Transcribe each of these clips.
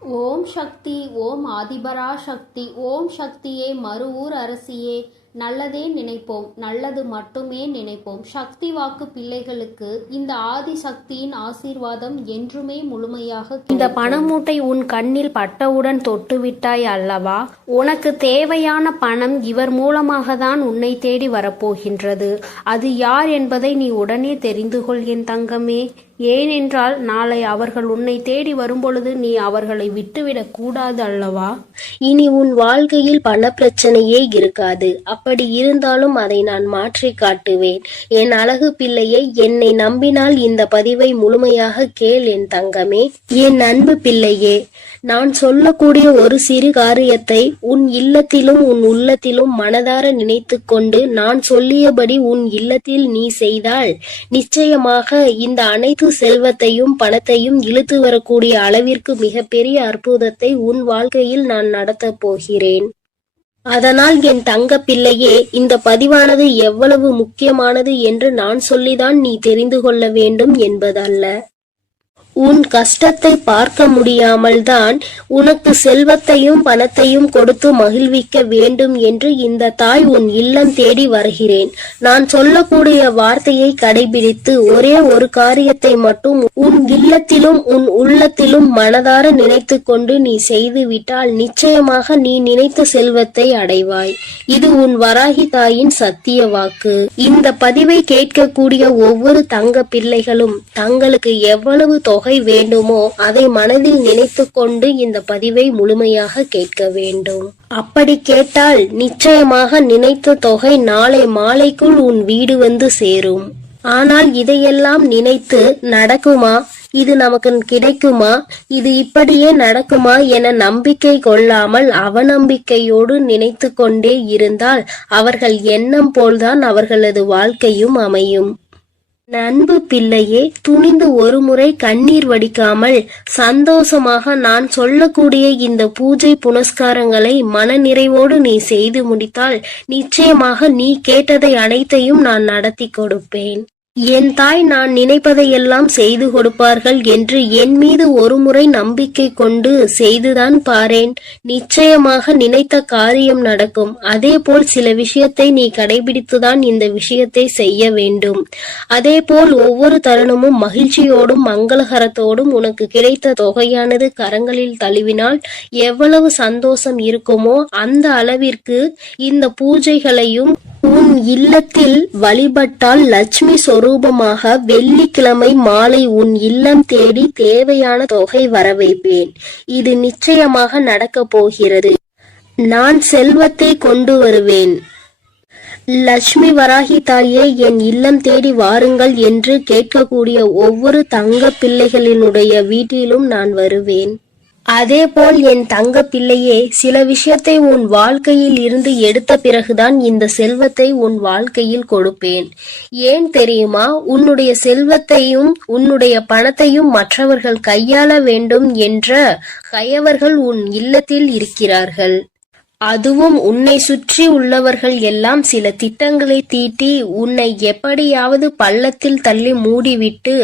ஓம் சக்தி. ஓம் ஆதிபரா சக்தி. ஓம் சக்தியே, மறுவூர் அரசியே, நல்லதே நினைப்போம், நல்லது மட்டுமே நினைப்போம். சக்தி வாக்கு பிள்ளைகளுக்கு இந்த ஆதி சக்தியின் ஆசீர்வாதம் என்றுமே முழுமையாக. இந்த பணமூட்டை உன் கண்ணில் பட்டவுடன் தொட்டுவிட்டாய் அல்லவா? உனக்கு தேவையான பணம் இவர் மூலமாக தான் உன்னை தேடி வரப்போகின்றது. அது யார் என்பதை நீ உடனே தெரிந்து கொள் என் தங்கமே. ஏனென்றால் நாளை அவர்கள் உன்னை தேடி வரும்பொழுது நீ அவர்களை விட்டுவிடக் கூடாது அல்லவா? இனி உன் வாழ்க்கையில் பணப்பிரச்சனையே இருக்காது. அப்படி இருந்தாலும் அதை நான் மாற்றி காட்டுவேன். என் அழகு பிள்ளையை, என்னை நம்பினால் இந்த பதிவை முழுமையாக கேள் என் தங்கமே. என் அன்பு பிள்ளையே, நான் சொல்லக்கூடிய ஒரு சிறு காரியத்தை உன் இல்லத்திலும் உன் உள்ளத்திலும் மனதார நினைத்து கொண்டு நான் சொல்லியபடி உன் இல்லத்தில் நீ செய்தால் நிச்சயமாக இந்த அனைத்து செல்வத்தையும் பணத்தையும் இழுத்து வரக்கூடிய அளவிற்கு மிகப்பெரிய அற்புதத்தை உன் வாழ்க்கையில் நான் நடத்தப் போகிறேன். அதனால் என் தங்க பிள்ளையே, இந்த பதிவானது எவ்வளவு முக்கியமானது என்று நான் சொல்லிதான் நீ தெரிந்து கொள்ள வேண்டும் என்பதல்ல. உன் கஷ்டத்தை பார்க்க முடியாமல் தான் உனக்கு செல்வத்தையும் பணத்தையும் கொடுத்து மகிழ்விக்க வேண்டும் என்று இந்த தாய் உன் இல்லம் தேடி வருகிறேன். நான் சொல்லக்கூடிய வார்த்தையை கடைபிடித்து ஒரே ஒரு காரியத்தை மட்டும் உன் இல்லத்திலும் உன் உள்ளத்திலும் மனதார நினைத்து கொண்டு நீ செய்து விட்டால் நிச்சயமாக நீ நினைத்த செல்வத்தை அடைவாய். இது உன் வராகி தாயின் சத்திய வாக்கு. இந்த பதிவை கேட்கக்கூடிய ஒவ்வொரு தங்க பிள்ளைகளும் தங்களுக்கு எவ்வளவு தொகை வேண்டுமோ அதை மனதில் நினைத்து கொண்டு இந்த பதிவை முழுமையாக கேட்க வேண்டும். அப்படி கேட்டால் நிச்சயமாக நினைத்த தொகை நாளை மாலைக்குள் உன் வீடு வந்து சேரும். ஆனால் இதையெல்லாம் நினைத்து நடக்குமா, இது நமக்கு கிடைக்குமா, இது இப்படியே நடக்குமா என நம்பிக்கை கொள்ளாமல் அவநம்பிக்கையோடு நினைத்து கொண்டே இருந்தால் அவர்கள் எண்ணம் போல்தான் அவர்களது வாழ்க்கையும் அமையும். அன்பு பிள்ளையே, துணிந்து ஒரு முறை கண்ணீர் வடிக்காமல் சந்தோஷமாக நான் சொல்லக்கூடிய இந்த பூஜை புனஸ்காரங்களை மன நிறைவோடு நீ செய்து முடித்தால் நிச்சயமாக நீ கேட்டதை அனைத்தையும் நான் நடத்தி கொடுப்பேன். என் தாய் நான் நினைப்பதையெல்லாம் செய்து கொடுப்பார்கள் என்று என் மீது ஒரு முறை நம்பிக்கை கொண்டு செய்துதான் பாரேன். நிச்சயமாக நினைத்த காரியம் நடக்கும். அதே போல் சில விஷயத்தை நீ கடைபிடித்துதான் இந்த விஷயத்தை செய்ய வேண்டும். அதே போல் ஒவ்வொரு தருணமும் மகிழ்ச்சியோடும் மங்களகரத்தோடும் உனக்கு கிடைத்த தொகையானது கரங்களில் தழுவினால் எவ்வளவு சந்தோஷம் இருக்குமோ அந்த அளவிற்கு இந்த பூஜைகளையும் உன் இல்லத்தில் வழிபட்டால் லட்சுமி சொரூபமாக வெள்ளிக்கிழமை மாலை உன் இல்லம் தேடி தேவையான தொகை வர வைப்பேன். இது நிச்சயமாக நடக்கப் போகிறது. நான் செல்வத்தை கொண்டு வருவேன். லட்சுமி வராகி தாயே, என் இல்லம் தேடி வாருங்கள் என்று கேட்கக்கூடிய ஒவ்வொரு தங்க பிள்ளைகளினுடைய வீட்டிலும் நான் வருவேன். அதே போல் என் தங்க பிள்ளையே, சில விஷயத்தை உன் வாழ்க்கையில் இருந்து எடுத்த பிறகுதான் இந்த செல்வத்தை உன் வாழ்க்கையில் கொடுப்பேன். ஏன் தெரியுமா? உன்னுடைய செல்வத்தையும் உன்னுடைய பணத்தையும் மற்றவர்கள் கையாள வேண்டும் என்ற கயவர்கள் உன் இல்லத்தில் இருக்கிறார்கள். அதுவும் உன்னை சுற்றி உள்ளவர்கள் எல்லாம் சில திட்டங்களை தீட்டி உன்னை எப்படியாவது பள்ளத்தில் தள்ளி மூடிவிட்டு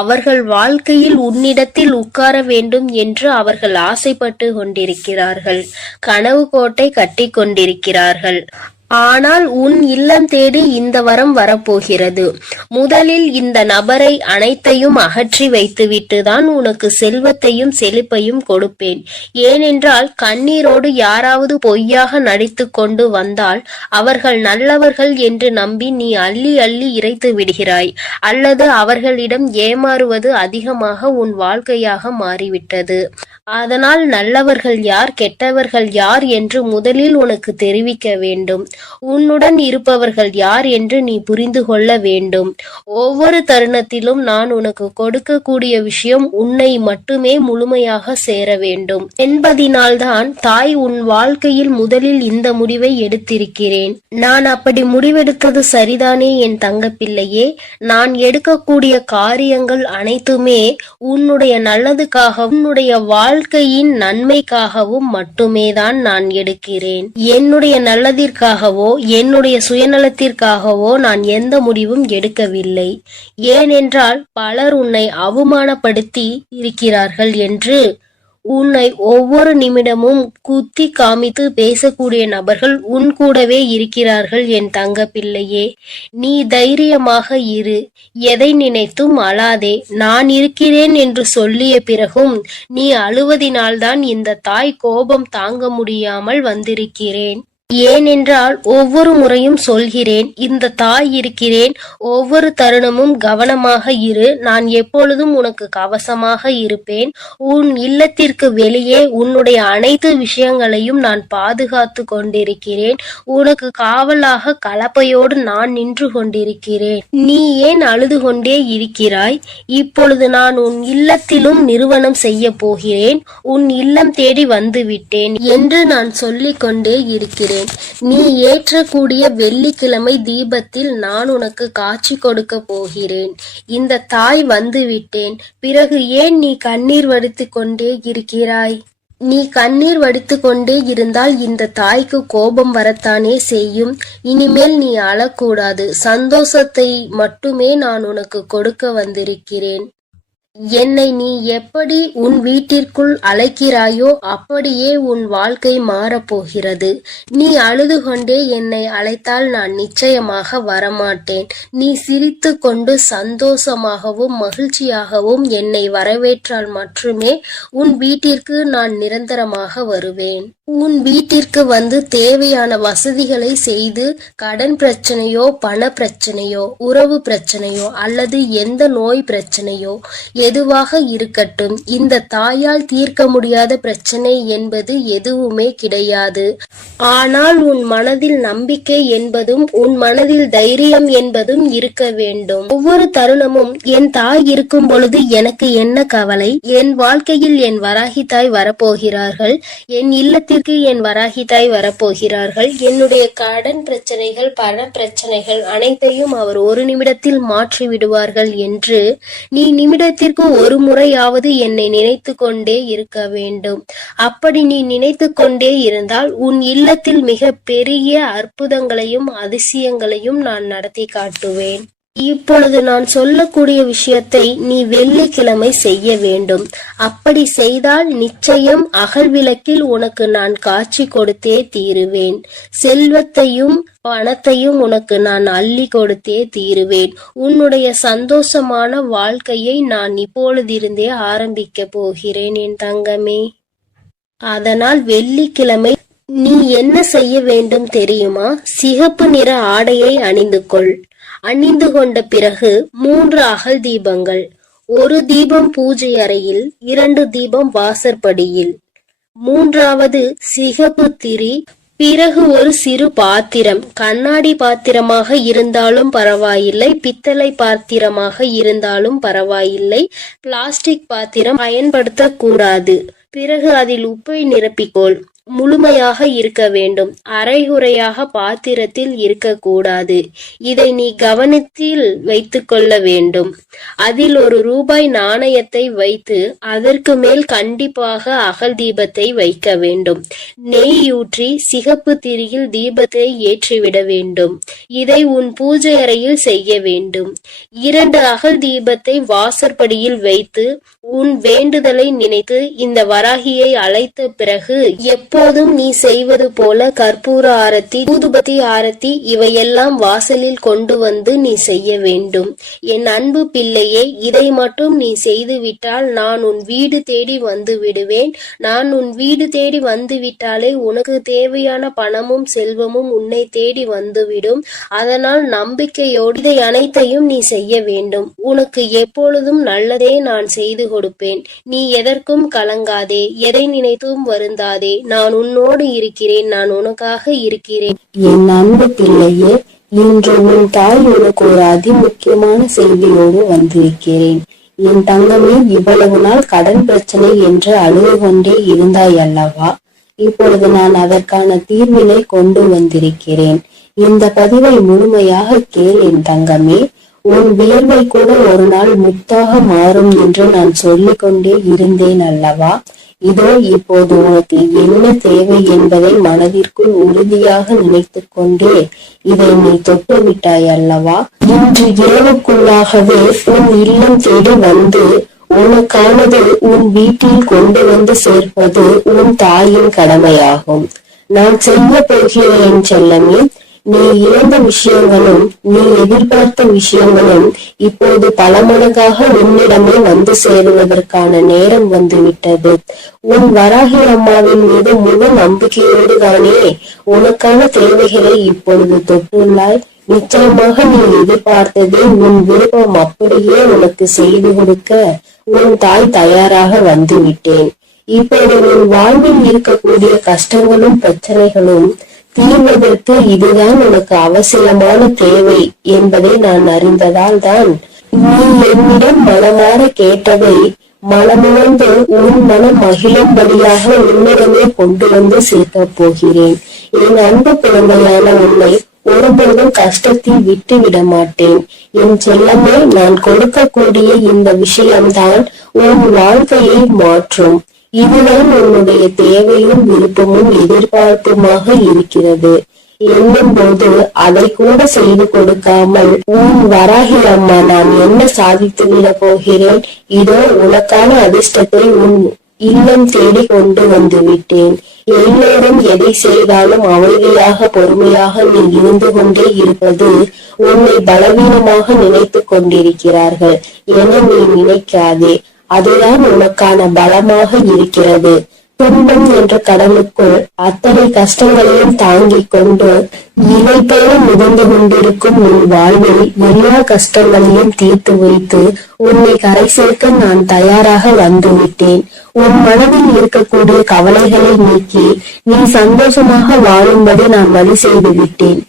அவர்கள் வாழ்க்கையில் உன்னிடத்தில் உட்கார வேண்டும் என்று அவர்கள் ஆசைப்பட்டு கொண்டிருக்கிறார்கள். கனவு கோட்டை கட்டி கொண்டிருக்கிறார்கள். ஆனால் உன் இல்லம் தேடி இந்த வரம் வரப்போகிறது. முதலில் இந்த நபரை அனைத்தையும் அகற்றி வைத்துவிட்டு தான் உனக்கு செல்வத்தையும் செழிப்பையும் கொடுப்பேன். ஏனென்றால் கண்ணீரோடு யாராவது பொய்யாக நடித்து கொண்டு வந்தால் அவர்கள் நல்லவர்கள் என்று நம்பி நீ அள்ளி அள்ளி இறைத்து விடுகிறாய். அல்லது அவர்களிடம் ஏமாறுவது அதிகமாக உன் வாழ்க்கையாக மாறிவிட்டது. அதனால் நல்லவர்கள் யார் கெட்டவர்கள் யார் என்று முதலில் உனக்கு தெரிவிக்க வேண்டும். உன்னுடன் இருப்பவர்கள் யார் என்று நீ புரிந்து கொள்ள வேண்டும். ஒவ்வொரு தருணத்திலும் நான் உனக்கு கொடுக்கக்கூடிய விஷயம் உன்னை மட்டுமே முழுமையாக சேர வேண்டும் என்பதினால்தான் தாய் உன் வாழ்க்கையில் முதலில் இந்த முடிவை எடுத்திருக்கிறேன். நான் அப்படி முடிவெடுத்தது சரிதானே என் தங்க பிள்ளையே? நான் எடுக்கக்கூடிய காரியங்கள் அனைத்துமே உன்னுடைய நல்லதுக்காக உன்னுடைய வாழ்க்கையின் நன்மைக்காகவும் மட்டுமே தான் நான் எடுக்கிறேன். என்னுடைய நல்லதிற்காகவோ என்னுடைய சுயநலத்திற்காகவோ நான் எந்த முடிவும் எடுக்கவில்லை. ஏனென்றால் பலர் உன்னை அவமானப்படுத்தி இருக்கிறார்கள் என்று உன்னை ஒவ்வொரு நிமிடமும் குத்தி காமித்து பேசக்கூடிய நபர்கள் உன் கூடவே இருக்கிறார்கள் என் தங்க பிள்ளையே. நீ தைரியமாக இரு. எதை நினைத்தும் அழாதே. நான் இருக்கிறேன் என்று சொல்லிய பிறகும் நீ அழுவதினால்தான் இந்த தாய் கோபம் தாங்க முடியாமல் வந்திருக்கிறேன். ஏனென்றால் ஒவ்வொரு முறையும் சொல்கிறேன், இந்த தாய் இருக்கிறேன், ஒவ்வொரு தருணமும் கவனமாக இரு, நான் எப்பொழுதும் உனக்கு கவசமாக இருப்பேன். உன் இல்லத்திற்கு வெளியே உன்னுடைய அனைத்து விஷயங்களையும் நான் பாதுகாத்து கொண்டிருக்கிறேன். உனக்கு காவலாக கலப்பையோடு நான் நின்று கொண்டிருக்கிறேன். நீ ஏன் அழுது கொண்டே இருக்கிறாய்? இப்பொழுது நான் உன் இல்லத்திலும் நிறுவனம் செய்ய போகிறேன். உன் இல்லம் தேடி வந்து விட்டேன் என்று நான் சொல்லிக் கொண்டே இருக்கிறேன். நீ ஏற்றக்கூடிய வெள்ளிக்கிழமை தீபத்தில் நான் உனக்கு காட்சி கொடுக்க போகிறேன். இந்த தாய் வந்து விட்டேன். பிறகு ஏன் நீ கண்ணீர் வடித்துக் கொண்டே இருக்கிறாய்? நீ கண்ணீர் வடித்துக் கொண்டே இருந்தால் இந்த தாய்க்கு கோபம் வரத்தானே செய்யும். இனிமேல் நீ அழக்கூடாது. சந்தோஷத்தை மட்டுமே நான் உனக்கு கொடுக்க வந்திருக்கிறேன். என்னை நீ எப்படி உன் வீட்டிற்குள் அழைக்கிறாயோ அப்படியே உன் வாழ்க்கை மாறப்போகிறது. நீ அழுது கொண்டே என்னை அழைத்தால் நான் நிச்சயமாக வரமாட்டேன். நீ சிரித்து கொண்டு சந்தோஷமாகவும் மகிழ்ச்சியாகவும் என்னை வரவேற்றால் மட்டுமே உன் வீட்டிற்கு நான் நிரந்தரமாக வருவேன். உன் வீட்டிற்கு வந்து தேவையான வசதிகளை செய்து கடன் பிரச்சனையோ பண பிரச்சனையோ உறவு பிரச்சனையோ அல்லது எந்த நோய் பிரச்சனையோ எதுவாக இருக்கட்டும், இந்த தாயால் தீர்க்க முடியாத பிரச்சனை என்பது எதுவுமே கிடையாது. ஆனால் உன் மனதில் நம்பிக்கை என்பதும் உன் மனதில் தைரியம் என்பதும் இருக்க வேண்டும். ஒவ்வொரு தருணமும் என் தாய் இருக்கும் பொழுது எனக்கு என்ன கவலை? என் வாழ்க்கையில் என் வராகி தாய் வரப்போகிறார்கள். என் இல்லத்திற்கு என் வராகி தாய் வரப்போகிறார்கள். என்னுடைய கடன் பிரச்சனைகள் பண பிரச்சனைகள் அனைத்தையும் அவர் ஒரு நிமிடத்தில் மாற்றி விடுவார்கள் என்று நீ நிமிடத்திற்கு ஒரு முறையாவது என்னை நினைத்து கொண்டே இருக்க வேண்டும். அப்படி நீ நினைத்து கொண்டே இருந்தால் உன் இல்லத்தில் மிக பெரிய அற்புதங்களையும் அதிசயங்களையும் நான் நடத்தி காட்டுவேன். இப்பொழுது நான் சொல்லக்கூடிய விஷயத்தை நீ வெள்ளிக்கிழமை செய்ய வேண்டும். அப்படி செய்தால் நிச்சயம் அகல் விளக்கில் உனக்கு நான் காட்சி கொடுத்தே தீருவேன். செல்வத்தையும் பணத்தையும் உனக்கு நான் அள்ளி கொடுத்தே தீருவேன். உன்னுடைய சந்தோஷமான வாழ்க்கையை நான் இப்பொழுதிருந்தே ஆரம்பிக்க போகிறேன் என் தங்கமே. அதனால் வெள்ளிக்கிழமை நீ என்ன செய்ய வேண்டும் தெரியுமா? சிகப்பு நிற ஆடையை அணிந்து கொள். அணிந்து கொண்ட பிறகு 3 அகல் தீபங்கள், 1 தீபம் பூஜை அறையில், 2 தீபம் வாசற்படியில், 3வது சிகப்பு திரி. பிறகு ஒரு சிறு பாத்திரம், கண்ணாடி பாத்திரமாக இருந்தாலும் பரவாயில்லை, பித்தளை பாத்திரமாக இருந்தாலும் பரவாயில்லை, பிளாஸ்டிக் பாத்திரம் பயன்படுத்தக்கூடாது. பிறகு அதில் உப்பை நிரப்பிக்கொள். முழுமையாக இருக்க வேண்டும். அரைகுறையாக பாத்திரத்தில் இருக்கக்கூடாது. இதை நீ கவனத்தில் வைத்துக் கொள்ள வேண்டும். அதில் ₹1 நாணயத்தை வைத்து அதற்கு மேல் கண்டிப்பாக அகல் தீபத்தை வைக்க வேண்டும். நெய் ஊற்றி சிகப்பு திரியில் தீபத்தை ஏற்றிவிட வேண்டும். இதை உன் பூஜை அறையில் செய்ய வேண்டும். 2 அகல் தீபத்தை வாசற்படியில் வைத்து உன் வேண்டுதலை நினைத்து இந்த வராகியை அழைத்த பிறகு எப்போதும் நீ செய்வது போல கற்பூர ஆரத்தி, ஊதுபத்தி ஆரத்தி இவையெல்லாம் வாசலில் கொண்டு வந்து நீ செய்ய வேண்டும். என் அன்பு பிள்ளையே, இதை மட்டும் நீ செய்து விட்டால் நான் உன் வீடு தேடி வந்து விடுவேன். நான் உன் வீடு தேடி வந்து விட்டாலே உனக்கு தேவையான பணமும் செல்வமும் உன்னை தேடி வந்துவிடும். அதனால் நம்பிக்கையோடு இதை அனைத்தையும் நீ செய்ய வேண்டும். உனக்கு எப்பொழுதும் நல்லதே நான் செய்து கொடுப்பேன். நீ எதற்கும் கலங்காதே, எதை நினைத்தும் வருந்தாதே. நான் உன்னோடு இருக்கிறேன், நான் உனக்காக இருக்கிறேன். என் அன்பு பிள்ளையே, இன்று உன் தாய் உனக்கு ஒரு அதிமுக்கியமான செய்தியோடு வந்திருக்கிறேன். என் தங்கமே, இவ்வளவு நாள் கடன் பிரச்சனை என்று அழுது கொண்டே இருந்தாய் அல்லவா? இப்பொழுது நான் அதற்கான தீர்வினை கொண்டு வந்திருக்கிறேன். இந்த பதிவை முழுமையாக கேள் என் தங்கமே. உன் வியர்வை கூட ஒரு நாள் முத்தாக மாறும் என்று நான் சொல்லிக் கொண்டே இருந்தேன் அல்லவா? இதோ இப்போது உனக்கு என்ன தேவை என்பதை மனதிற்குள் உறுதியாக நினைத்து கொண்டே இதை நீ தொட்டு விட்டாய் அல்லவா? இன்று இரவுக்குள்ளாகவே உன் இல்லம் தேடி வந்து உனக்கானது உன் வீட்டில் கொண்டு வந்து சேர்ப்பது உன் தாயின் கடமையாகும். நான் செய்ய போகிறேன் செல்லமே. நீ இழந்த விஷயங்களும் நீ எதிர்பார்த்த விஷயங்களும் இப்போது பல மடங்காக உன்னிடமே வந்து சேருவதற்கான நேரம் வந்துவிட்டது. உன் வராகி அம்மாவின் மீது முழு நம்பிக்கையோடு தானே உனக்கான தேவைகளை இப்பொழுது தொட்டுள்ளாய். நிச்சயமாக நீ எதிர்பார்த்ததே உன் விருப்பம் அப்படியே உனக்கு செய்து கொடுக்க உன் தாய் தயாராக வந்து விட்டேன். இப்போது உன் வாழ்வில் இருக்கக்கூடிய கஷ்டங்களும் பிரச்சனைகளும் தீர்வதற்கு இதுதான் உனக்கு அவசியமான தேவை என்பதை நான் அறிந்ததால் தான் நீ என்னிடம் மனமாற கேட்டதை மனமுணர்ந்து உன் மனம் மகிழும்படியாக உன்னிடமே கொண்டு வந்து சேர்க்க போகிறேன். என் அன்பு குழந்தையான உன்னை ஒருபோதும் கஷ்டத்தில் விட்டு விட மாட்டேன். என் செல்லமே, நான் கொடுக்கக்கூடிய இந்த விஷயம்தான் உன் வாழ்க்கையை மாற்றும். இதுதான் உன்னுடைய தேவையும் விருப்பமும் எதிர்பார்ப்புமாக இருக்கிறது என்னும் போது அதை கூட செய்து கொடுக்காமல் உன் வராகி அம்மா நான் என்ன சாதித்து விட போகிறேன், இதோ உனக்கான அதிர்ஷ்டத்தை உன் இல்லம் தேடி கொண்டு வந்து விட்டேன். எல்லோரும் எதை செய்தாலும் அமைதியாக பொறுமையாக நீ இருந்து கொண்டே இருப்பது உன்னை பலவீனமாக நினைத்து கொண்டிருக்கிறார்கள் என நீ நினைக்காதே. அதுதான் உனக்கான பலமாக இருக்கிறது. துன்பம் என்ற கடலுக்குள் அத்தனை கஷ்டங்களையும் தாங்கிக் கொண்டு இவை போல மிதந்து கொண்டிருக்கும் உன் வாழ்வில் எல்லா கஷ்டங்களையும் தீர்த்து வைத்து உன்னை கரை சேர்க்க நான் தயாராக வந்துவிட்டேன். உன் மனதில் இருக்கக்கூடிய கவலைகளை நீக்கி நீ சந்தோஷமாக வாழும்படி நான் வழி செய்து விட்டேன்.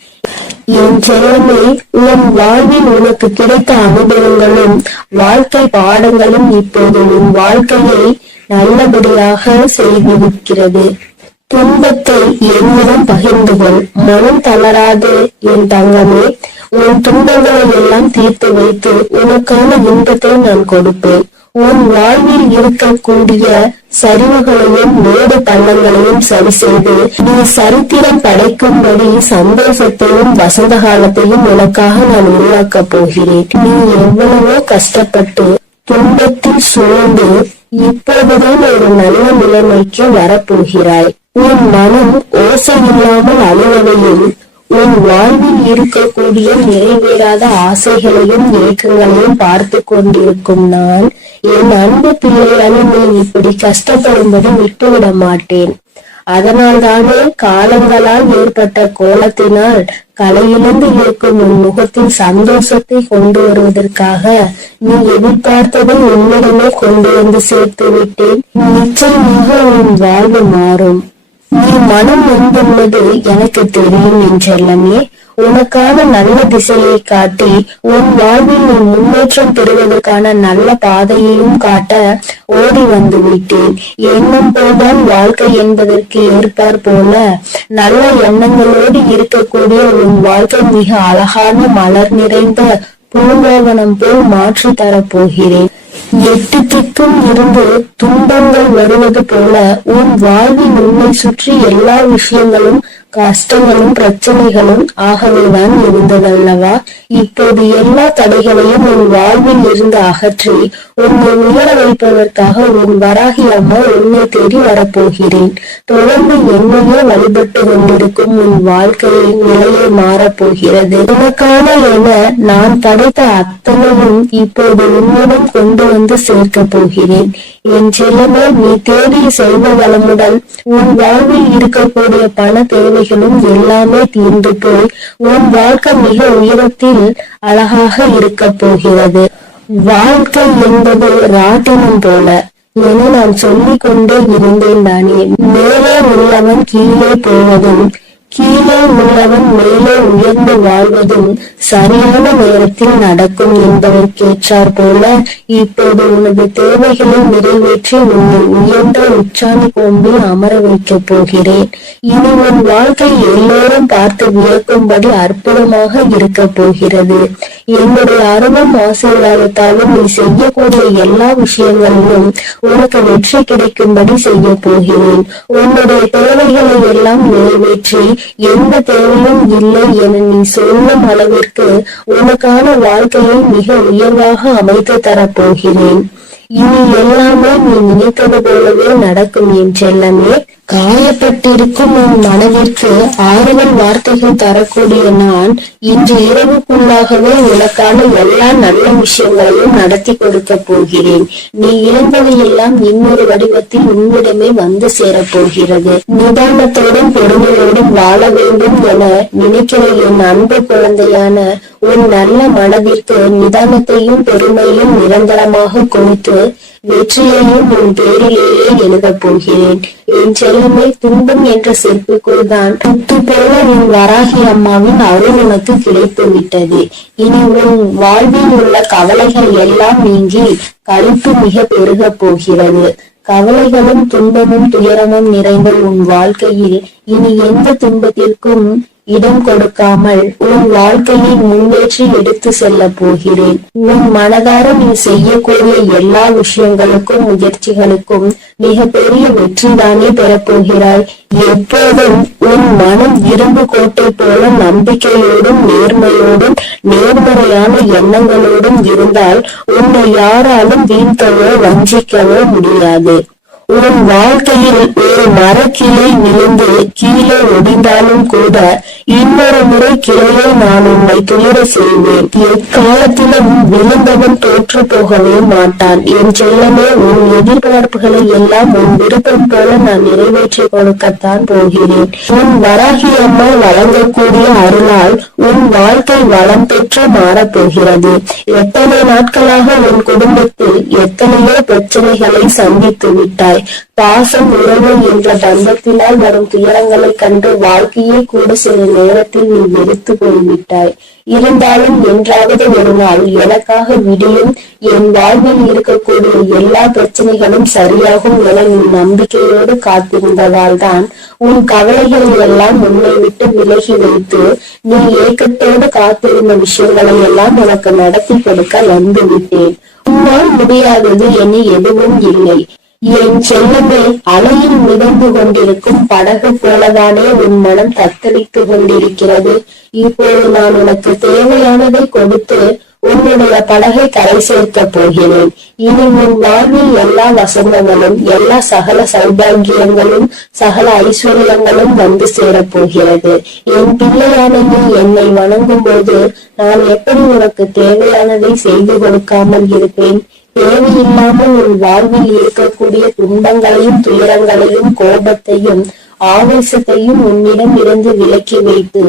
என் செல்லமே, உன் வாழ்வில் உனக்கு கிடைத்த அனுபவங்களும் வாழ்க்கை பாடங்களும் இப்போது உன் வாழ்க்கையை நல்லபடியாக செய்திருக்கிறது. துன்பத்தை என்னிடம் பகிர்ந்து கொள், மனம் தளராது என் தங்கமே. உன் துன்பங்களை எல்லாம் தீர்த்து வைத்து உனக்கான இன்பத்தை நான் கொடுப்பேன். உன் வாழ்வில் இருக்கக்கூடிய சரிவுகளையும் மேடு பள்ளங்களையும் சரி செய்து நீ சரித்திரம் படைக்கும்படி சந்தோஷத்தையும் வசந்த காலத்தையும் உனக்காக நான் உருவாக்க போகிறேன். நீ எவ்வளவோ கஷ்டப்பட்டு துன்பத்தில் சூழ்ந்து இப்போதுதான் ஒரு நல்ல நிலைமைக்கு வரப்போகிறாய். உன் மனம் ஓசை இல்லாமல் அழுவதையும் உன் வாழ்வில் இருக்கக்கூடிய நிறைவேறாத ஆசைகளையும் ஏக்கங்களையும் பார்த்து கொண்டிருக்கும் நான் என் அன்பு பிள்ளையான நீ இப்படி கஷ்டப்படும்படி விட்டுவிட மாட்டேன். அதனால்தானே காலங்களால் ஏற்பட்ட கோலத்தினால் கலையிலிருந்து இருக்கும் உன் முகத்தில் சந்தோஷத்தை கொண்டு வருவதற்காக நீ எதிர்பார்த்ததை உன்னிடமே கொண்டு வந்து சேர்த்து விட்டேன். நிச்சயமாக உன் வாழ்வு மாறும். நீ மனம் நொந்துள்ளது எனக்கு தெரியும் என் செல்லமே. உனக்கான நல்ல திசையை காட்டி உன் வாழ்வில் நீ முன்னேற்றம் பெறுவதற்கான நல்ல பாதையையும் காட்ட ஓடி வந்து விட்டேன். எண்ணம் போல்தான் வாழ்க்கை என்பதற்கு ஏற்பார் போல நல்ல எண்ணங்களோடு இருக்கக்கூடிய உன் வாழ்க்கை மிக அழகான மலர் நிறைந்த பூங்காவனம் போல் மாற்றி தரப்போகிறேன். எட்டு திக்கும் இருந்து துன்பங்கள் வருவது போல உன் வாழ்வில் உன்னை சுற்றி எல்லா விஷயங்களும் கஷ்டங்களும் பிரச்சனைகளும் ஆகவேதான் இருந்ததல்லவா? இப்போது எல்லா தடைகளையும் உன் வாழ்வில் இருந்து அகற்றி உன்னை உயர வைப்பதற்காக உன் வராகி அம்மா உன்னை தேடி வரப்போகிறேன். தொடர்ந்து என்னையே வழிபட்டு கொண்டிருக்கும் உன் வாழ்க்கையின் நிலையை மாறப்போகிறது. உனக்கான என நான் படைத்த அத்தனையும் இப்போது உன்னிடம் கொண்டு வந்து சேர்க்க போகிறேன். என் செல்லமே, நீ தேடிய செல்வ வளமுடன் உன் வாழ்வில் இருக்கக்கூடிய பண தேவைகளும் எல்லாமே தீர்ந்து போய் உன் வாழ்க்கை மிக உயரத்தில் அழகாக இருக்க போகிறது. வாழ்க்கை என்பது ராட்டினம் போல என நான் சொல்லிக் கொண்டே இருந்தேன் தானே. மேலே உள்ளவன் கீழே போவதும் கீழே உள்ளவன் மேலே உயர்ந்து வாழ்வதும் சரியான நேரத்தில் நடக்கும் என்பதற்கேற்றார் போல இப்போது உனது தேவைகளை நிறைவேற்றி உன்னை உயர்ந்த உச்சாணி கொம்பில் அமர வைக்க போகிறேன். இனி உன் வாழ்க்கை எல்லோரும் பார்த்து வியக்கும்படி அற்புதமாக இருக்க போகிறது. என்னுடைய அருளும் ஆசீர்வாதத்தாலும் நீ செய்யக்கூடிய எல்லா விஷயங்களிலும் உனக்கு வெற்றி கிடைக்கும்படி செய்ய போகிறேன். உன்னுடைய தேவைகளை எல்லாம் நிறைவேற்றி எந்த தேவையும் இல்லை என நீ சொல்லும் அளவிற்கு உனக்கான வாழ்க்கையை மிக உயர்வாக அமைத்து தரப்போகிறேன். இனி எல்லாமே நீ நினைத்தது போலவே நடக்கும் என் செல்லமே. காயப்பட்டிருக்கும் உன் மனதிற்கு ஆறுதல் வார்த்தைகள் தரக்கூடிய நான் இன்று இரவுக்குள்ளாகவே உனக்கான எல்லா நல்ல விஷயங்களையும் நடத்தி கொடுக்க போகிறேன். நீ இழந்தவையெல்லாம் இன்னொரு வடிவத்தில் உன்னிடமே வந்து சேரப்போகிறது. நிதானத்தோடும் பொறுமையோடும் வாழ வேண்டும் என நினைக்கிற என் அன்பு குழந்தையான உன் நல்ல மனதிற்கு நிதானத்தையும் பெருமையும் நிரந்தரமாக கொடுத்து வெற்றியையும் உன் பேரிலேயே எழுதப் போகிறேன். என் செல்லமே, துன்பம் என்ற செருப்புக்குள் தான் புத்து போல உன் வராகி அம்மாவின் அருள் உனக்கு கிடைத்து விட்டது. இனி உன் வாழ்வில் உள்ள கவலைகள் எல்லாம் நீங்கி களிப்பு மிக பெருக போகிறது. கவலைகளும் துன்பமும் துயரமும் நிறைந்த உன் வாழ்க்கையில் இனி எந்த துன்பத்திற்கும் இடம் கொடுக்காமல் உன் வாழ்க்கையை முன்னேற்றி எடுத்து செல்ல போகிறேன். உன் மனதார நீ செய்யக்கூடிய எல்லா விஷயங்களுக்கும் முயற்சிகளுக்கும் மிக பெரிய வெற்றிதானே பெறப்போகிறாய். எப்போதும் உன் மனம் இரும்பு கோட்டை போல நம்பிக்கையோடும் நேர்மையோடும் நேர்மறையான எண்ணங்களோடும் இருந்தால் உன்னை யாராலும் வீழ்த்தவோ வஞ்சிக்கவோ முடியாது. உன் வாழ்க்கையில் ஒரு மரக்கிளை விழுந்து கீழே ஒடிந்தாலும் கூட இன்னொரு முறை கிளையை நான் உன்னை துயர செய்வேன். எக்காலத்திலும் விழுந்தவன் தோற்று போகவே மாட்டான். என் செல்லமே, உன் எதிர்பார்ப்புகளை எல்லாம் உன் விருப்பம் போல நான் நிறைவேற்றி கொடுக்கத்தான் போகிறேன். உன் வராகி அம்மா வழங்கக்கூடிய அருளால் உன் வாழ்க்கை வளம் பெற்று மாறப்போகிறது. எத்தனை நாட்களாக உன் குடும்பத்தில் எத்தனையோ பிரச்சனைகளை சந்தித்து விட்டாய். பாசம், உறவு என்ற பந்தத்தினால் வரும் துயரங்களை கண்டு வாழ்க்கையை கூட சில நேரத்தில் நீ வெறுத்து போய்விட்டாய். இருந்தாலும் என்றாவது ஒரு நாள் எனக்காக விடியும், என் வாழ்வில் இருக்கக்கூடிய எல்லா பிரச்சனைகளும் சரியாகும் என நீ நம்பிக்கையோடு காத்திருந்ததால் தான் உன் கவலைகள் எல்லாம் உன்னை விட்டு விலகி வைத்து நீ ஏக்கத்தோடு காத்திருந்த விஷயங்களை எல்லாம் உனக்கு நடத்தி கொடுக்க வந்து விட்டேன். உன்னால் முடியாதது என எதுவும் இல்லை. என் செல்லமே, அலையில் மிதந்து கொண்டிருக்கும் படகு போலதானே உன் மனம் தத்தளித்து கொண்டிருக்கிறது. இப்போது நான் உனக்கு தேவையானதை கொடுத்து உன்னுடைய படகை கரை சேர்க்க போகிறேன். இனி உன் வாழ்வில் எல்லா வசந்தங்களும் எல்லா சகல சௌபாகியங்களும் சகல ஐஸ்வர்யங்களும் வந்து சேரப் போகிறது. என் பிள்ளையான நீ என்னை வணங்கும் போது நான் எப்படி உனக்கு தேவையானதை செய்து கொடுக்காமல் இருப்பேன்? தேவையில்லாமல் உன் வாழ்வில் இருக்கக்கூடிய துன்பங்களையும் துயரங்களையும் கோபத்தையும் ஆவேசத்தையும் உன்னிடம் இருந்து விலக்கி வைத்து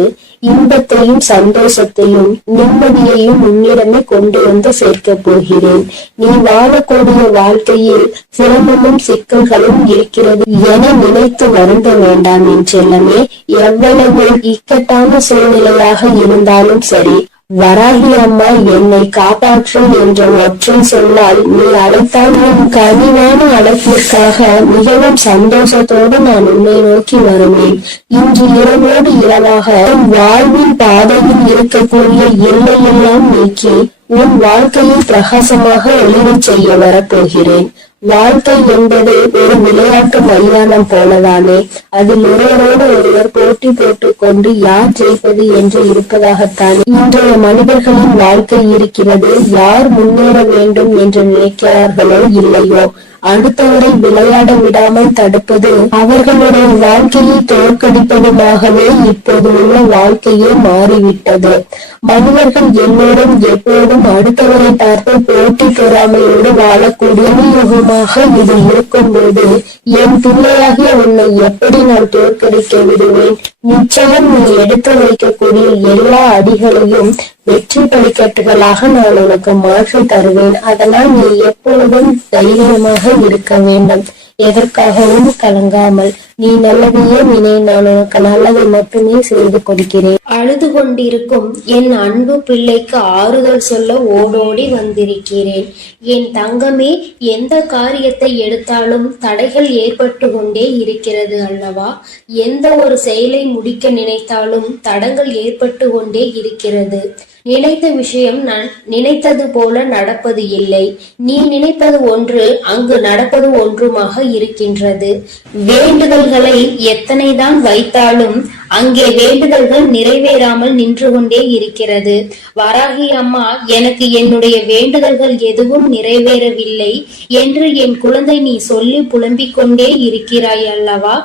இன்பத்தையும் சந்தோஷத்தையும் நிம்மதியையும் உன்னிடமே கொண்டு வந்து சேர்க்க போகிறேன். நீ வாழக்கூடிய வாழ்க்கையில் சிரமமும் சிக்கல்களும் இருக்கிறது என நினைத்து வருந்த வேண்டாம் என் செல்லமே. எவ்வளவு இக்கட்டான சூழ்நிலையாக இருந்தாலும் சரி, வராகி அம்மா என்னை காப்பாற்று என்ற ஒற்றை சொன்னால் நீ அழைத்தால் உன் கனிவான அழைப்பிற்காக மிகவும் சந்தோஷத்தோடு நான் உன்னை நோக்கி வருவேன். இன்று இரவோடு இரவாக உன் வாழ்வின் பாதையில் இருக்கக்கூடிய எல்லையெல்லாம் நீக்கி உன் வாழ்க்கையை பிரகாசமாக ஒளிரச் செய்ய வரப்போகிறேன். வாழ்க்கை என்பது ஒரு விளையாட்டு மைதானம் போலதானே. அதில் ஒருவரோடு ஒருவர் போட்டி போட்டுக் கொண்டு யார் ஜெயிப்பது என்று இருப்பதாகத்தான் இன்றைய மனிதர்களின் வாழ்க்கை இருக்கிறது. யார் முன்னேற வேண்டும் என்று நினைக்கிறார்களோ இல்லையோ, அடுத்தவரை விளையாட விடாமல் தடுப்பது அவர்களுடைய வாழ்க்கையை தோற்கடிப்பதுமாகவே இப்போது உள்ள வாழ்க்கையே மாறிவிட்டது. மனிதர்கள் எல்லோரும் எப்போதும் அடுத்தவரை பார்த்து போட்டி பொறாமையோடு வாழக்கூடிய யுகமாக இது இருக்கும்போது என் பிள்ளையாகிய உன்னை எப்படி நான் தோற்கடிக்க விடுவேன்? நிச்சயம் நீ எடுத்து வைக்கக்கூடிய எல்லா அடிகளையும் வெற்றி படிக்கட்டுகளாக நான் உனக்கு மாற்றி தருவேன். அதனால் நீ எப்பொழுதும் தைரியமாக இருக்க வேண்டும். எதற்காகவும் கலங்காமல் நீ நல்லதையே நினை. நான் உனக்கு நல்லதை மட்டுமே செய்து கொடுக்கிறேன். அழுது கொண்டிருக்கும் என் அன்பு பிள்ளைக்கு ஆறுதல் சொல்ல ஓடோடி வந்திருக்கிறேன். என் தங்கமே, எந்த காரியத்தை எடுத்தாலும் தடைகள் ஏற்பட்டு கொண்டே இருக்கிறது அல்லவா? எந்த ஒரு செயலை முடிக்க நினைத்தாலும் தடங்கள் ஏற்பட்டு கொண்டே இருக்கிறது. நினைத்த விஷயம் நான் நினைத்தது போல நடப்பது இல்லை. நீ நினைப்பது ஒன்று, அங்கு நடப்பது ஒன்றுமாக இருக்கின்றது. வேண்டுதல்களை எத்தனைதான் வைத்தாலும் அங்கே வேண்டுதல்கள் நிறைவேறாமல் நின்று கொண்டே இருக்கிறது. வராகி அம்மா, எனக்கு என்னுடைய வேண்டுதல்கள் எதுவும் நிறைவேறவில்லை என்று என் குழந்தை நீ சொல்லி புலம்பிக் கொண்டே இருக்கிறாய் அல்லவா?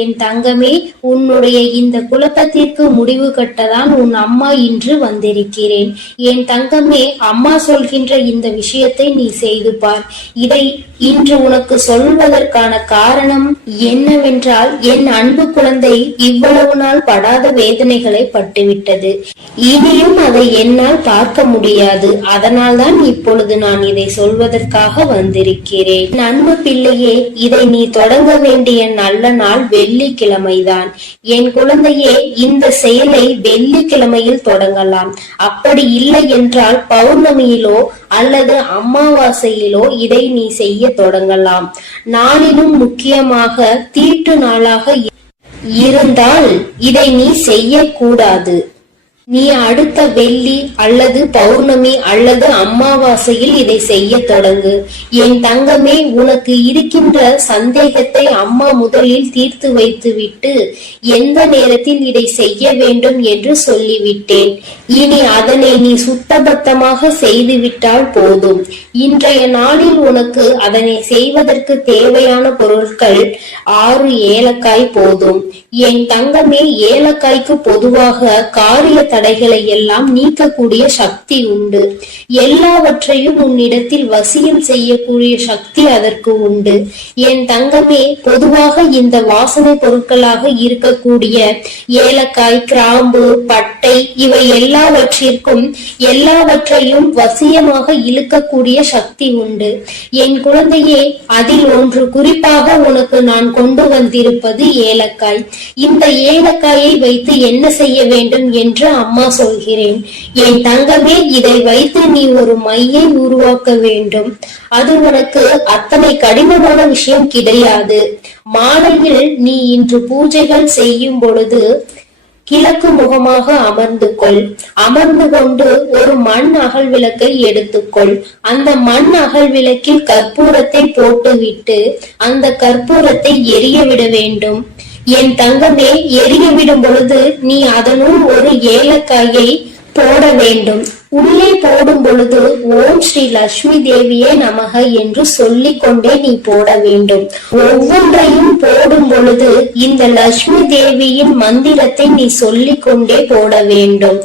என் தங்கமே, உன்னுடைய இந்த குழப்பத்திற்கு முடிவு கட்டதான் உன் அம்மா இன்று வந்திருக்கிறேன். என் தங்கமே, அம்மா சொல்கின்ற இந்த விஷயத்தை நீ செய்து பார். இதை இன்று உனக்கு சொல்வதற்கான காரணம் என்னவென்றால், என் அன்பு குழந்தை இவ்வளவு நாள் படாத வேதனைகளை பட்டுவிட்டது. இனியும் அதை என்னால் பார்க்க முடியாது. அதனால்தான் இப்பொழுது நான் இதை சொல்வதற்காக வந்திருக்கிறேன். அன்பு பிள்ளையே, இதை நீ தொடங்க வேண்டிய நல்ல நாள் வெள்ளிக்கிழமைதான். என் குழந்தையே, இந்த செயலை வெள்ளிக்கிழமையில் தொடங்கலாம். அப்படி இல்லை என்றால் பௌர்ணமியிலோ அல்லது அமாவாசையிலோ இதை நீ செய்ய தொடங்கலாம். நாளிலும் முக்கியமாக தீட்டு நாளாக இருந்தால் இதை நீ செய்யக்கூடாது. நீ அடுத்த வெள்ளி அல்லது பௌர்ணமி அல்லது அமாவாசையில் இதை செய்ய தொடங்கு. என் தங்கமே, உனக்கு இருக்கின்ற சந்தேகத்தை அம்மா முதலில் தீர்த்து வைத்துவிட்டு எந்த நேரத்தில் இதை செய்ய வேண்டும் என்று சொல்லிவிட்டேன். இனி அதனை நீ சுத்தபத்தமாக செய்துவிட்டால் போதும். இன்றைய நாளில் உனக்கு அதனை செய்வதற்கு தேவையான பொருட்கள் 6 ஏலக்காய் போதும். என் தங்கமே, ஏலக்காய்க்கு பொதுவாக காரிய தடைகளை எல்லாம் நீக்கக்கூடிய சக்தி உண்டு. எல்லாவற்றையும் உன்னிடத்தில் வசியம் செய்யக்கூடிய சக்தி அதற்கு உண்டு. என் தங்கமே, பொதுவாக இந்த வாசனை பொருட்களாக இருக்கக்கூடிய ஏலக்காய், கிராம்பு, பட்டை இவை எல்லாவற்றையும் வசியமாக இழுக்கக்கூடிய சக்தி உண்டு. என் குழந்தையே, அதில் ஒன்று குறிப்பாக உனக்கு நான் கொண்டு வந்திருப்பது ஏலக்காய். இந்த ஏலக்காயை வைத்து என்ன செய்ய வேண்டும் என்று அம்மா சொல்கிறேன். என் தங்கமே, இதை வைத்து நீ ஒரு மையை உருவாக்க வேண்டும். அது உனக்கு அத்தனை கடினமான விஷயம் கிடையாது. மாலையில் நீ இன்று பூஜைகள் செய்யும் பொழுது கிழக்கு முகமாக அமர்ந்து கொண்டு ஒரு மண் அகல் விளக்கை எடுத்துக்கொள். அந்த மண் அகல் விளக்கில் கற்பூரத்தை போட்டுவிட்டு அந்த கற்பூரத்தை எரிய விட வேண்டும். என் தங்கமே, எரிய விடும் பொழுது நீ அதனுள் ஒரு ஏலக்காயை போட வேண்டும். உள்ளே போடும் பொழுது ஓம் ஸ்ரீ லட்சுமி தேவியே நமக என்று சொல்லிக் கொண்டே நீ போட வேண்டும். ஒவ்வொன்றையும் போடும் பொழுது இந்த லட்சுமி தேவியின் மந்திரத்தை நீ சொல்லிக் கொண்டே போட வேண்டும்.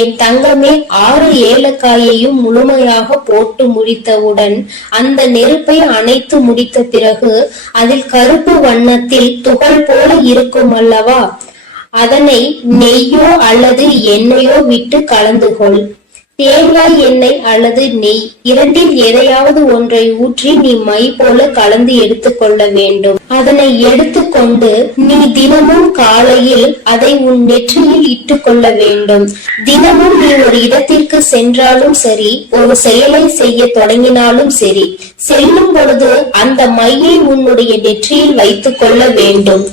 என் தங்கமே, 6 ஏலக்காயையும் முழுமையாக போட்டு முடித்தவுடன் அந்த நெருப்பை அணைத்து முடித்த பிறகு அதில் கருப்பு வண்ணத்தில் துகள் போல இருக்கும் அல்லவா, அதனை நெய்யோ அல்லது எண்ணெயோ விட்டு கலந்து கொள். தேங்காய் எண்ணெய் அல்லது நெய் இரண்டில் எதையாவது ஒன்றை ஊற்றி நீ மை போல கலந்து எடுத்துக்கொள்ள வேண்டும். அதனை எடுத்துக்கொண்டு நீ தினமும் காலையில் அதை உன் நெற்றியில் இட்டுக் கொள்ள வேண்டும். தினமும் நீ ஒரு இடத்திற்கு சென்றாலும் சரி, ஒரு செயலை செய்ய தொடங்கினாலும் சரி, செல்லும் பொழுது அந்த மையை உன்னுடைய நெற்றியில் வைத்துக் கொள்ள வேண்டும்.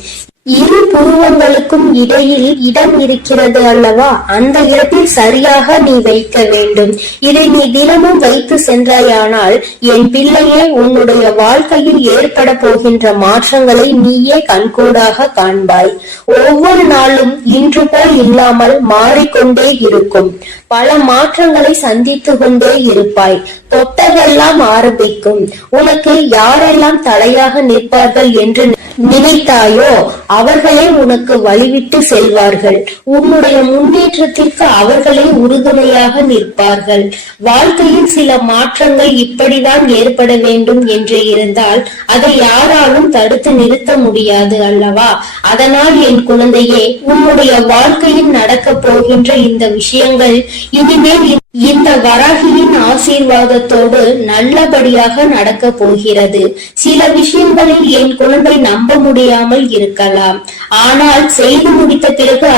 இரு புருவங்களுக்கும் இடையில் இடம் இருக்கிறது அல்லவா, அந்த இடத்தில் சரியாக நீ வைக்க வேண்டும். இதை நீ தினமும் வைத்து சென்றாயானால் என் பிள்ளையே, உன்னுடைய வாழ்க்கையில் ஏற்பட போகின்ற மாற்றங்களை நீயே கண்கூடாக காண்பாய். ஒவ்வொரு நாளும் இன்று போல் இல்லாமல் மாறிக்கொண்டே இருக்கும். பல மாற்றங்களை சந்தித்து கொண்டே இருப்பாய். தொட்டதெல்லாம் ஆரம்பிக்கும். உனக்கு யாரெல்லாம் தடையாக நிற்பார்கள் என்று நினைத்தாயோ அவர்களே உனக்கு வழிவிட்டு செல்வார்கள். உன்னுடைய முன்னேற்றத்திற்கு அவர்களே உறுதுணையாக நிற்பார்கள். வாழ்க்கையில் சில மாற்றங்கள் இப்படிதான் ஏற்பட வேண்டும் என்று இருந்தால் அதை யாராலும் தடுத்து நிறுத்த முடியாது அல்லவா? அதனால் என் குழந்தையே, உன்னுடைய வாழ்க்கையில் நடக்க போகின்ற இந்த விஷயங்கள் இனிமேல் இந்த வராகியின் ஆசீர்வாதத்தோடு நல்லபடியாக நடக்க போகிறது. சில விஷயங்களில் என் குழந்தை நம்ப முடியாமல் இருக்கலாம். ஆனால் செய்து முடித்த பிறகு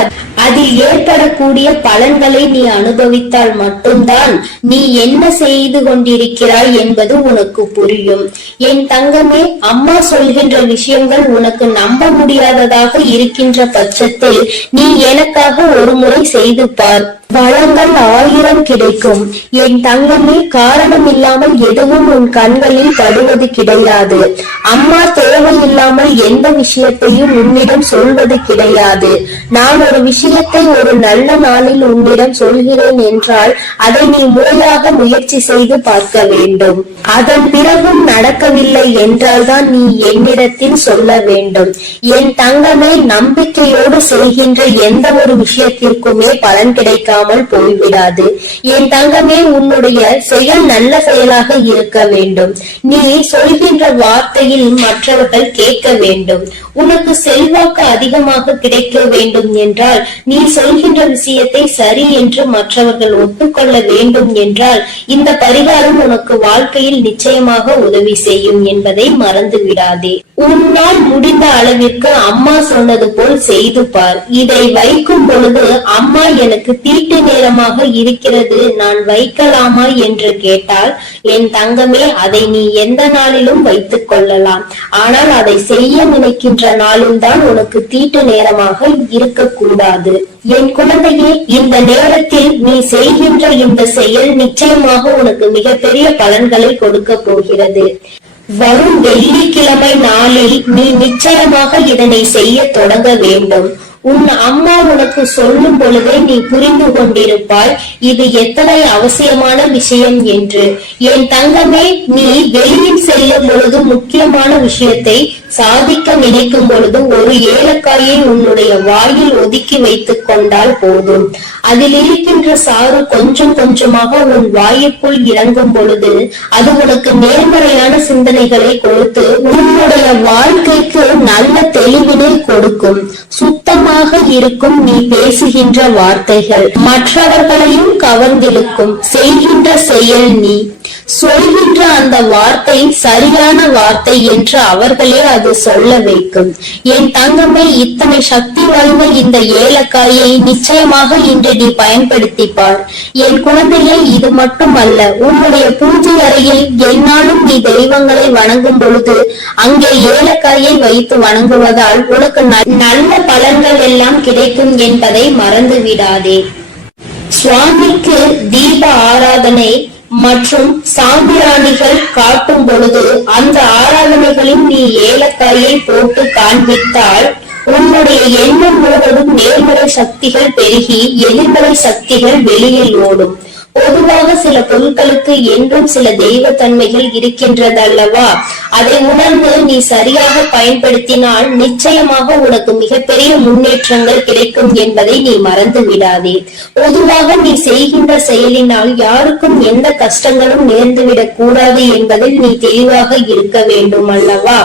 அதில் ஏற்படக்கூடிய பலன்களை நீ அனுபவித்தால் மட்டும்தான் நீ என்ன செய்து கொண்டிருக்கிறாய் என்பது உனக்கு புரியும். என் தங்கமே, அம்மா சொல்கின்ற விஷயங்கள் உனக்கு நம்ப முடியாததாக இருக்கின்ற பட்சத்தில் நீ எனக்காக ஒரு முறை செய்து பார். வளங்கள் 1000 கிடைக்கும். என் தங்கமே, காரணம் இல்லாமல் எதுவும் உன் கண்களில் படுவது கிடையாது. அம்மா தேவையில்லாமல் எந்த விஷயத்தையும் உன்னிடம் சொல்வது கிடையாது. நான் ஒரு விஷயத்தை ஒரு நல்ல நாளில் உன்னிடம் சொல்கிறேன் என்றால் அதை நீ முறையாக முயற்சி செய்து பார்க்க வேண்டும். அதன் பிறகும் நடக்கவில்லை என்றால் தான் நீ என்னிடத்தில் சொல்ல வேண்டும். என் தங்கமே, நம்பிக்கையோடு செய்கின்ற எந்த ஒரு விஷயத்திற்குமே பலன் கிடைக்காமல் போய்விடாது. என் தங்கமே, உன்னுடைய செயல் நல்ல செயலாக இருக்க வேண்டும். நீ சொல்கின்ற வார்த்தையில் மற்றவர்கள் கேட்க வேண்டும். உனக்கு செல்வாக்கு அதிகமாக கிடைக்க வேண்டும் என்றால் நீ சொல்கின்ற விஷயத்தை சரி என்று மற்றவர்கள் ஒத்துக்கொள்ள வேண்டும் என்றால் இந்த பரிகாரம் உனக்கு வாழ்க்கையில் நிச்சயமாக உதவி செய்யும் என்பதை மறந்து விடாதே. உன்னால் முடிந்த அளவிற்கு அம்மா சொன்னது போல் செய்து பார். இதை வைக்கும் பொழுது அம்மா எனக்கு தீட்டு நேரமாக இருக்கிறது, நான் வைக்கலாமா என்று கேட்டால், என் தங்கமே, அதை நீ எந்த நாளிலும் வைத்துக் கொள்ளலாம். ஆனால் அதை செய்ய நினைக்கின்ற நாளில் தான் உனக்கு தீட்டு நேரமாக இருக்கக்கூடாது. என் குழந்தையே, இந்த நேரத்தில் நீ செய்கின்ற இந்த செயல் நிச்சயமாக உனக்கு மிகப்பெரிய பலன்களை கொடுக்க போகிறது. வரும் வெள்ளிக்கிழமை நாளில் நீ நிச்சயமாக இதனை செய்ய தொடங்க வேண்டும். உன் அம்மா உனக்கு சொல்லும் பொழுதே நீ புரிந்து கொண்டிருப்பாய் இது எத்தனை அவசியமான விஷயம் என்று. என் தங்கமே, நீ வெளியில் செல்லும் பொழுது முக்கியமான விஷயத்தை சாதிக்க நினைக்கும் பொழுது ஒரு ஏலக்காயை உன்னுடைய வாயில் ஒதுக்கி வைத்துக் கொண்டால் போதும். அதில் இருக்கின்ற சாறு கொஞ்சம் கொஞ்சமாக உன் வாயுக்குள் இறங்கும் பொழுது அது உனக்கு நேர்மறையான சிந்தனைகளை கொடுத்து உன்னுடைய வாழ்க்கைக்கு நல்ல தெளிவினை கொடுக்கும். சுத்தமாக இருக்கும் நீ பேசுகின்ற வார்த்தைகள் மற்றவர்களையும் கவர்ந்திழுக்கும். செய்கின்ற செயல் நீ சொல்கின்ற அந்த வார்த்தை சரியான வார்த்தை என்று அவர்களே அது சொல்ல வைக்கும். என் தங்கமே, இத்தனை சக்தி வாய்ந்த இந்த ஏலக்காயை நிச்சயமாக இன்று நீ பயன்படுத்திப்பார். என் குழந்தையை, இது மட்டுமல்ல, உன்னுடைய பூஜை அறையில் என்னாலும் நீ தெய்வங்களை வணங்கும் பொழுது அங்கே ஏலக்காயை வைத்து வணங்குவதால் உனக்கு நல்ல பலன்கள் எல்லாம் கிடைக்கும் என்பதை மறந்து விடாதே. சுவாமிக்கு தீப ஆராதனை மற்றும் சாம்பிராணிகள் காட்டும் பொழுது அந்த ஆராதனைகளில் நீ ஏலக்காயை போட்டு காண்பித்தால் உன்னுடைய எண்ணம் முழுவதும் நேர்மறை சக்திகள் பெருகி எதிர்மறை சக்திகள் வெளியில் ஓடும். பொதுவாக சில பொருட்களுக்கு என்றும் சில தெய்வத்தன்மைகள் இருக்கின்றது அல்லவா? அதை உணர்ந்து நீ சரியாக பயன்படுத்தினால் நிச்சயமாக உனக்கு மிகப்பெரிய முன்னேற்றங்கள் கிடைக்கும் என்பதை நீ மறந்து விடாதே. பொதுவாக நீ செய்கின்ற செயலினால் யாருக்கும் எந்த கஷ்டங்களும் நேர்ந்துவிடக் கூடாது என்பதில் நீ தெளிவாக இருக்க வேண்டும் அல்லவா?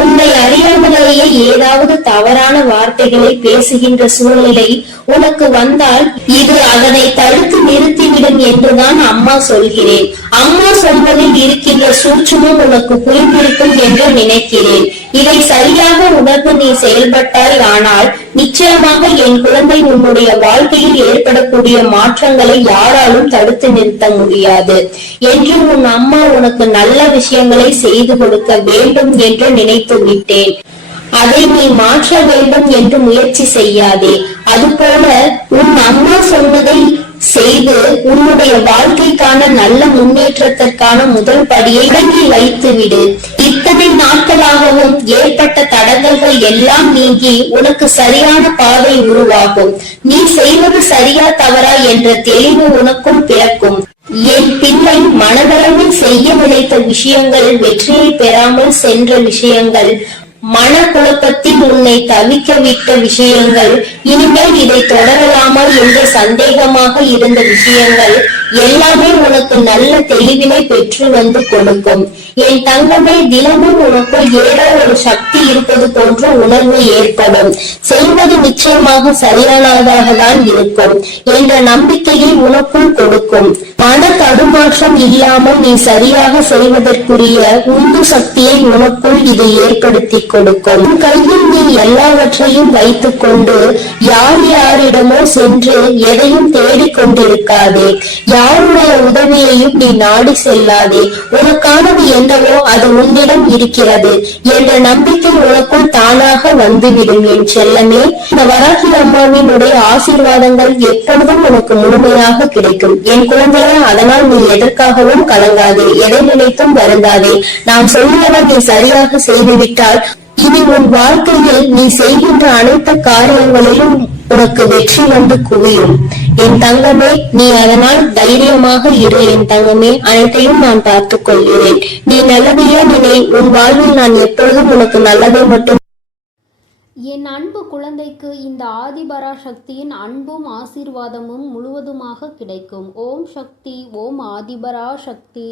உன்னை அறியாமலேயே ஏதாவது தவறான வார்த்தைகளை பேசுகின்ற சூழ்நிலை உனக்கு வந்தால் இது அதனை தடுத்து நிறுத்திவிடும் என்றுதான் அம்மா சொல்கிறேன். அம்மா சொல்வதில் இருக்கின்ற சூட்சுமம் உனக்கு புரிந்திருக்கும் என்று நினைக்கிறேன். இதை சரியாக உணர்ந்து நீ செயல்பட்டாய் ஆனால் நிச்சயமாக என் குழந்தை உன்னுடைய வாழ்க்கையில் ஏற்படக்கூடிய மாற்றங்களை யாராலும் தடுத்து நிறுத்த முடியாது என்று உன் அம்மா உனக்கு நல்ல விஷயங்களை செய்து கொடுக்க வேண்டும் என்று நினைத்து விட்டேன். அதை நீ மாற்ற வேண்டும் என்று முயற்சி செய்யாதே. அதுபோல உன் அம்மா சொன்னதை செய்து உன்னுடைய வாழ்க்கைக்கான நல்ல முன்னேற்றத்திற்கான முதல் படியை தொடங்கி வைத்து விடு. இத்தனை நாட்களாகவும் ஏற்பட்ட தடங்கல்கள் எல்லாம் நீங்கி உனக்கு சரியான பாதை உருவாகும். நீ செய்வது சரியா தவறா என்ற தெளிவு உனக்கும் பிறக்கும். என் பிள்ளை, மனதளவில் செய்ய நினைத்த விஷயங்கள் வெற்றியை பெறாமல் சென்ற விஷயங்கள், மனக்குழப்பத்தில் உன்னை தவிக்க விட்ட விஷயங்கள், இனிமேல் இதை தொடரலாமா என்று சந்தேகமாக இருந்த விஷயங்கள் எல்லாமே உனக்கு நல்ல தெளிவினை பெற்று வந்து கொடுக்கும். என் தங்கமே, தினமும் உனக்குள் ஏதோ ஒரு சக்தி இருப்பது போன்ற உணர்வு ஏற்படும். செய்வது நிச்சயமாக சரியானதாக தான் இருக்கும் என்ற நம்பிக்கையை உனக்குள் கொடுக்கும். மன தடுமாற்றம் இல்லாமல் நீ சரியாக செய்வதற்குரிய உந்து சக்தியை உனக்குள் இது ஏற்படுத்தி கொடுக்கும். உன் கையில் நீ எல்லாவற்றையும் வைத்துக் கொண்டு யார் யாரிடமோ சென்று எதையும் தேடிக் கொண்டிருக்காதே. யாருடைய உதவியையும் நீ நாடி செல்லாதே. உனக்கானது என்னவோ அது உன்னிடம் இருக்கிறது என்ற நம்பிக்கை உனக்குள் தானாக வந்துவிடும். என் செல்லமே, இந்த வராகி அம்மாவினுடைய ஆசீர்வாதங்கள் எப்பொழுதும் உனக்கு முழுமையாக கிடைக்கும். என் குழந்தையே, அதனால் நீ எதற்காகவும் கலங்காதே, எதை நினைத்தும் வருந்தாதே. நான் சொல்லியதை நீ சரியாக செய்துவிட்டால் இனி உன் வாழ்க்கையில் நீ செய்கின்ற அனைத்து காரியங்களிலும் உனக்கு வெற்றி வந்து குவியும். என் தங்கமே, நீ அதனால் தைரியமாக இரு. என் தங்கமே, அனைத்தையும் நான் பார்த்துக் கொள்கிறேன். நீ நல்லதையே நினை. உன் வாழ்வில் நான் எப்பொழுதும் உனக்கு நல்லதை மட்டும். என் அன்பு குழந்தைக்கு இந்த ஆதிபராசக்தியின் அன்பும் ஆசீர்வாதமும் முழுவதுமாக கிடைக்கும். ஓம் சக்தி, ஓம் ஆதிபராசக்தி.